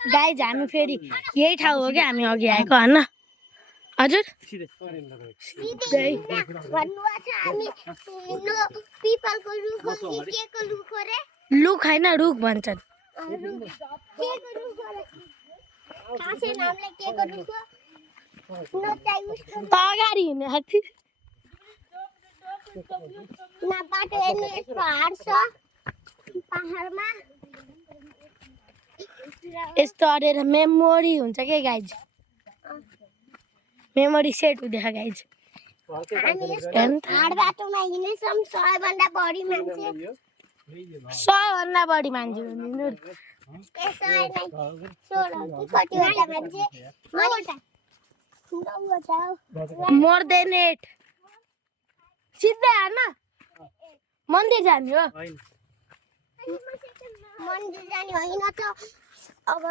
Guys हामी फेरि यही ठाउँ हो कि हामी अघि आएको होइन हजुर लुक होइन रुख भन्छन् अगाडि हिँड्ने यस्तो अरेर मेमोरी हुन्छ के गाइज मेमोरी सेट हुँदैछ गाइज सबैभन्दा बढी मान्छे मोर देन 8 सिधै हार्न मन्दिर जाने हो मन्दिर जाने होइन त अब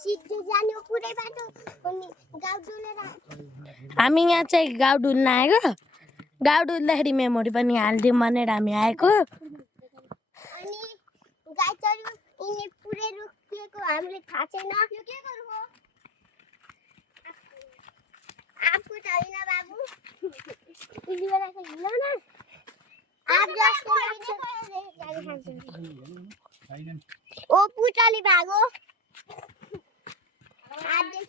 सिधै जाने हो पुरै बाटो अनि गाउँ डुलेर हामी यहाँ चाहिँ गाउँ डुल्न आएको गाउँ डुल्दाखेरि मेमोरी पनि हाल्दिउँ भनेर हामी आएको अनि गाई चल्यो यिनी पुरै रुखिएको हामीले थाहा छैन यो के गर्नु हो आपको छैन बाबु यिनी बेला चाहिँ हिँड्न न आप जस्तो ओ पुटाली भागो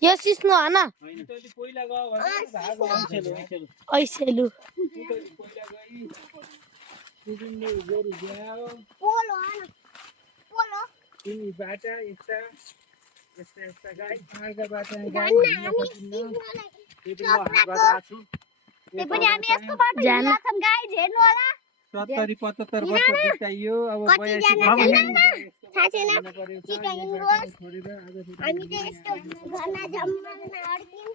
यो सिस्नो होइन ऐसेलु पोलो होइन पोलो तिमी बाटा यस्ता गाई मार्ग बाटा ते पनि हामी यसको बाटो हिँड्छौं गाइज हेर्नु होला 70 75 वर्ष बिताइयो अब थाहा छैन छिटो हिँड्नुहोस् हामी त यस्तो घरमा जम्मामा अड्कियौँ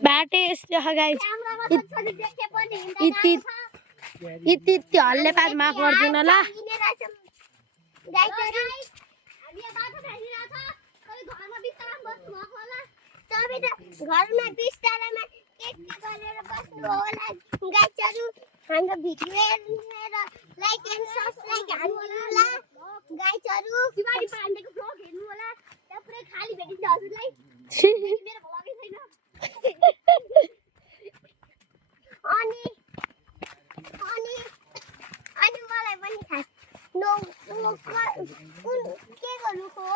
बाटो यस्तो छ गाइज इति हल्ले पात माफ गर्दिन ल घरमा बिस्तारामा के गरेर बस्नु होला गाइजहरु हाम्रो भिडियो हेरेर लाइक एन्ड सब्स्क्राइब हान्नु होला गाइजहरु सिमारी पाण्डेको ब्लग हेर्नु होला त्यहाँ पुरै खाली भेटिन्छ हजुरलाई मेरो भ्लगै छैन अनि मलाई पनि थाहा नो के गर्नुको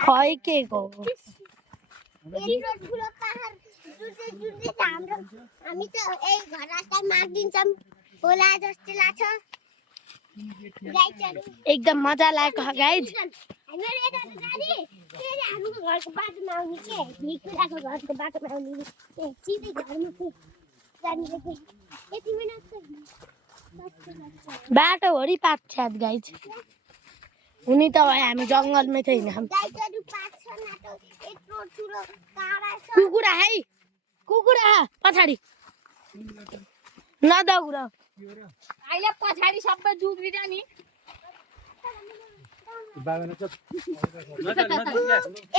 खै के गो यत्रो ठुलो पहाड जुझ्दै हाम्रो हामी त यही घर रास्ता मार्दिन्छौँ होला जस्तो लाग्छ गाइजहरु एकदम मजा लागेको छ गाइज हाम्रो यता गाडी फेरि हाम्रो घरको बाटोमा आउने के भिकुराको घरको बाटोमा आउने सिधै घरमा जाने के यति मिनट बाटो होरी पाछ गाइज हुनी त हामी जंगलमै थियौँ गाइजहरु पाछ न त यत्रो ठुलो काडा छ कुकुरा पछाडी नदौड अहिले पछाडी सबै जुग्दिन्छ नि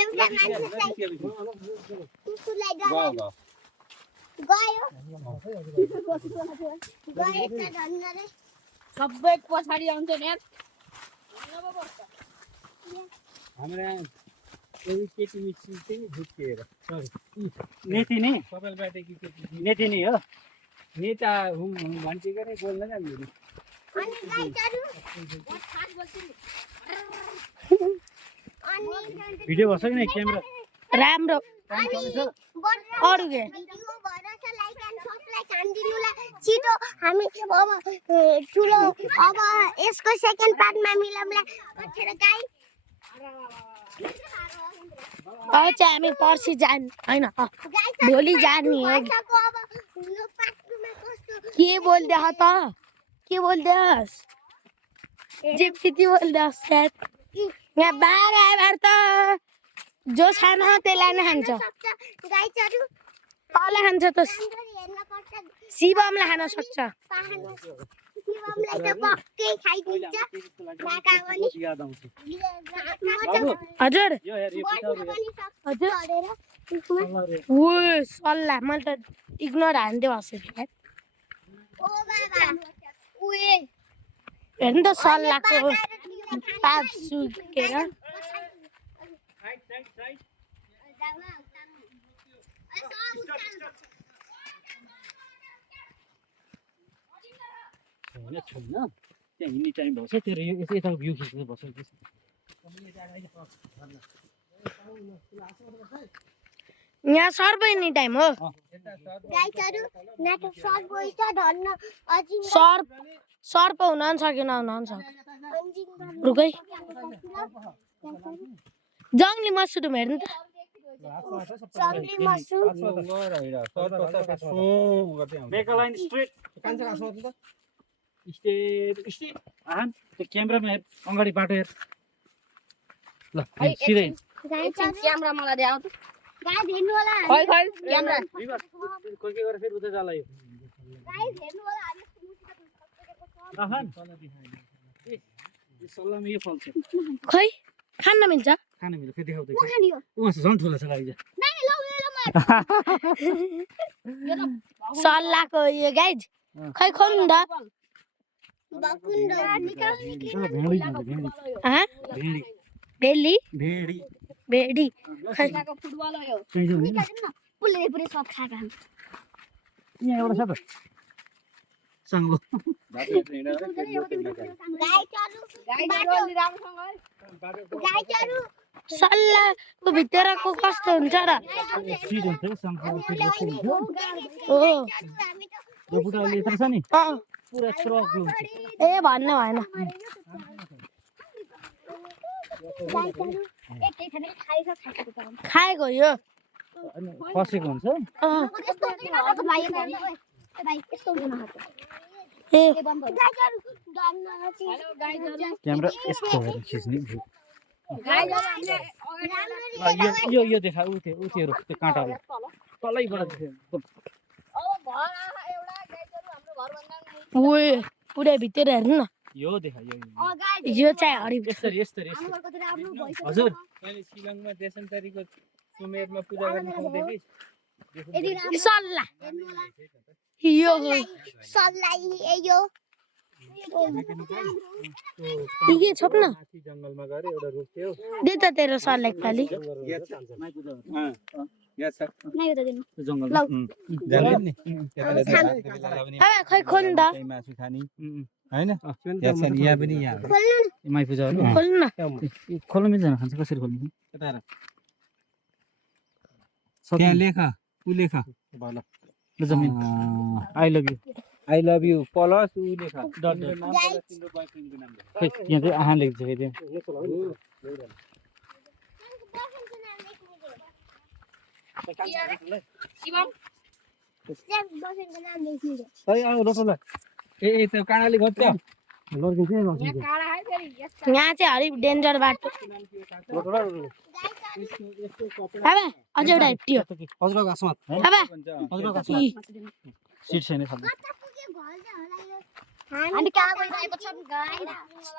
एउटा मान्छे गयो सबै पछाडी आउँछ नि हमरा यही केटी मिसी चाहिँ झुकिएर नेति नि सबैबाट कि नेति नि हो नेता हुँ भन्थे गरे बोल्न जान्दिन अनि गाइजहरु खास बोल्छिन् अनि भिडियो बस्छ नि क्यामेरा राम्रो अरु के भिडियो भरछ लाइक एन्ड सब्स्क्राइब हान्दिनुला छिटो हामी अब ठुलो अब यसको सेकेन्ड पार्टमा मिलाउँला अक्षर गाई अच्छा हामी पर्सि जान हैन भोलि जाने हो के बोल्दै त के बोल्दैस जे त्यति बोल्दैस यार यहाँ बार त जो खाना त्यसलाई नै खान्छ गाइजहरु तँलाई खान्छ त शिवमले खान सक्छ शिवमलाई त पक्कै खाइदिन्छ नाकावनी हजुर हजुर ओ सल्लाह मैले त इग्नोर हान्दै बसेको यार ओ बाबा उए हेर्नु त सल्लाहको पात सुकेर छैन त्यहाँ हिँड्ने टाइम भएको छ तेरो यो यताको भ्यू खिच्नु पर्छ यहाँ सर्बै नि टाइम हो गाइसहरु नाटक सर्ट गइछ धन्न अजिङ सर्प हुन पनि सकेन हुन पनि सक्छ रुकै जङ्गली मसरुम हेर्नु त जङ्गली mushroom make a line straight straight आहान त्यो क्यामेरामा हेर अगाडि बाटो हेर ल सिधै क्यामेरा मलाई देऊ त गाइस हेर्नु होला क्यामेरा कोही के गरेर फेरि उता जाला यो गाइस हेर्नु होला आहान यो सल्लाहमा यो फल्छ खै खान मिल्छ खान मिल्छ फेरि देखाउँदै खानी हो उहाँ झन् ठुलो छ लागि नानी लौ सल्लाहको यो गाइज खै खोल्नु त बकुन्ड निकाल भेली भेडी भेडी खै फुटबल हो कहीँ जाउँ निकाल न पुले पुरे सब खाका यहाँ एउटा छ त साङ्लो गाइसहरु सल्लाहको भित्रको कस्तो हुन्छ र सिट हुन्छ साङ्लो हो यो बुढाले यत्र छ नि अँ पुरा स्ट्रक हुन्छ ए भन्नु भएन खाएको यो फसेको हुन्छ अँ ए क्यामेरा यस्तो हेरेर खिच्ने भ्यू यो देखा उतिर त्यो काँटाहरू तलैबाट देख्यो ओए पुरै भित्र हेर्नु न यो देखा यो चाहिँ हरिब यसरी हजुर मैले शिलङमा देशन्तरीको सुमेरमा पूजा गर्ने ठाउँ देखेँ सल्लाह यो हो के छोप्न जङ्गलमा गएर एउटा रुख थियो दे त तेरो सल्लाह एकपालि अब खै खोल्नु त माइपूजा खोल्नु न खोल्नु मिल्दैन खान्छ कसरी खोल्नु त्यहाँ लेख ऊ लेख जमिन आई लभ यु प्लस ऊ लेख डट खै यहाँ चाहिँ आहा लेख्छ फेरि ए त्यो काँडाले गर्छ यहाँ चाहिँ हरिब डेन्जर बाटो अब अझ एउटा हेप्टियो अब सिट छैन खालि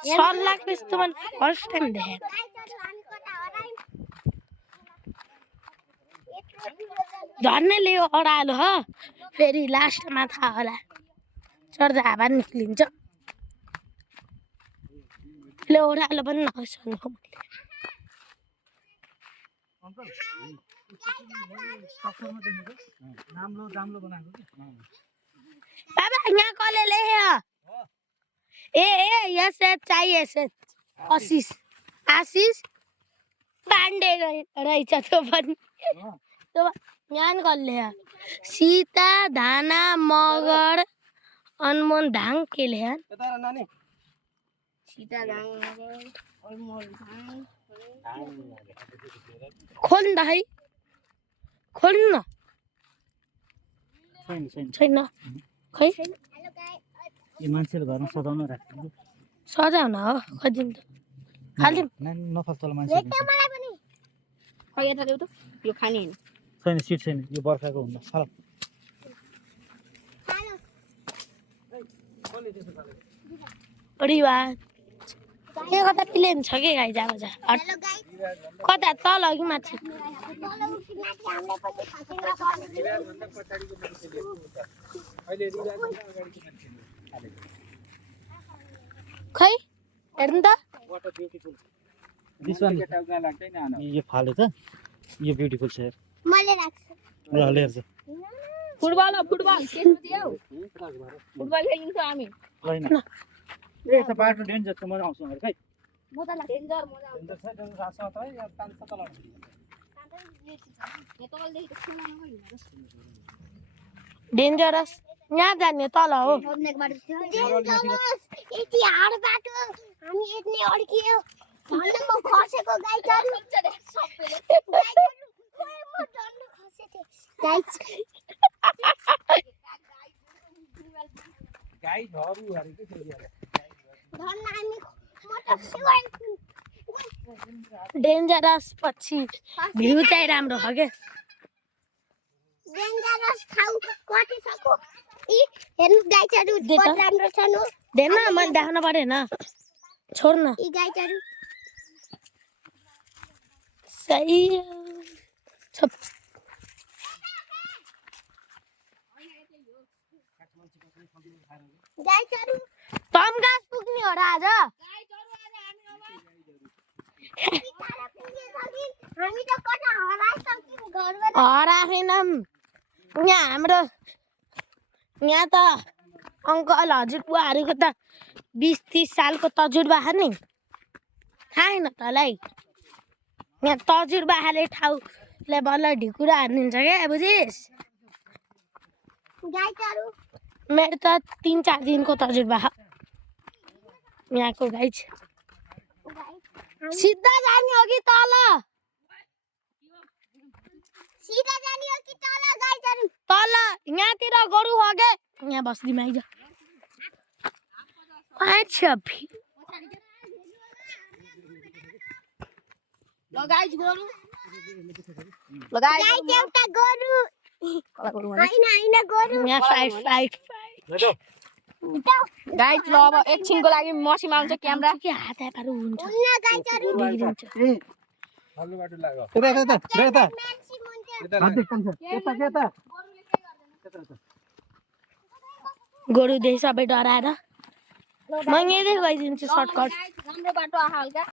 सल्लाहको यस्तो मैले फर्स्ट टाइम देखेँ झर्नेले यो अडालो हो फेरि लास्टमा थाहा होला चढ्दा हावा निक्लिन्छ ले ओह्रालो पनि नसक्नु बाबा यहाँ कसले लेख्यो ए यस चाहिए आशिष पाण्डे रहेछ त्यो पनि यहाँ कसले लेख्यो सीता धाना मगर अनमोल धाङ के लेख्यो खोल्नु त है खोल्नु न छैन खै यो मान्छेले घरमा सजाउन राख्छ सजाउन हो खजिम त खालि नफस्तल मान्छे यो खाने छैन सिट छैन यो बर्खाको हुन्छ साला परिवार के कता प्लेन छ के गाई जाको जा कता तल कि माथि खै हेर्नु त वाटर ब्युटिफुल This one. केटाउका लाग्दैन आना यो फाले त यो ब्युटिफुल छ मैले राख्छु ल लिएर छ फुटबल हो फुटबल त्यसमा दियो फुटबल खेलिन्छ हामी होइन ए त बाटो डेन्जर छ म आउँछु है मजा लाग्छ डेन्जर मजा आउँछ डेन्जर छ डेन्जर रास त है यार तान त ल यहाँ तलदेखि त सुनाउनु हिँड्नु डेन्जरस यहाँ जाने तल हो अग्नेको बाटो थियो डेन्जरस यति हार्ड बाटो हामी यति अड्कियो झन् म खसेको गाई चढ्नु सबैले म झन् खसेथे गाई गाईहरू हरेकै फेरि झन् हामी म त सिवाई डेन्जरस पछि भ्यू चाहिँ राम्रो छ के डेन्जरस ठाउँ कति सक्यो इ हेर्नु गाई चढ्नु दे त। कति राम्रो छ नु देन मैले देखाउन परेन छोड न इ गाई चढ्नु सही छप गाई चढ्नु तम गास पुग्ने हो र आज हामी त कता हराइसक्यौँ घरमा हराएनौँ यहाँ हाम्रो यहाँ त अङ्कल हजुरबुवाहरूको त 20-30 सालको तजुर्बा छ नि थाहा छैन तँलाई यहाँ तजुर्बाले ठाउँलाई बल्ल ढिकुरा हानिदिन्छ क्या बुझिस् गाई चढ्नु मेरो त 3-4 दिनको तजुर्बा छ यहाँको गाई छ सिधा जाने हो कि तल सिधा जाने हो कि तल गाई चढ्नु तल यहाँतिर गरु हो के यहाँ बस्दिमा आइज अच्छा लगाइज गोरु गाई चाहिँ एउटा गोरु होइन होइन गोरु यहाँ फाइट गाइज ल अब एकछिनको लागि मसीमा आउँछ क्यामेरा के हात आएर हुन्छ हुन्न गाई चढ्नु बिग्रिन्छ हल्लो बाटो लाग्यो यता यता यता मान्छे मुन्थ्यो यता हात देख्छ यता यता गोरुदेखि सबै डराएर म यहीँदेखि गइदिन्छु सर्टकट राम्रो बाटो आहा हल्का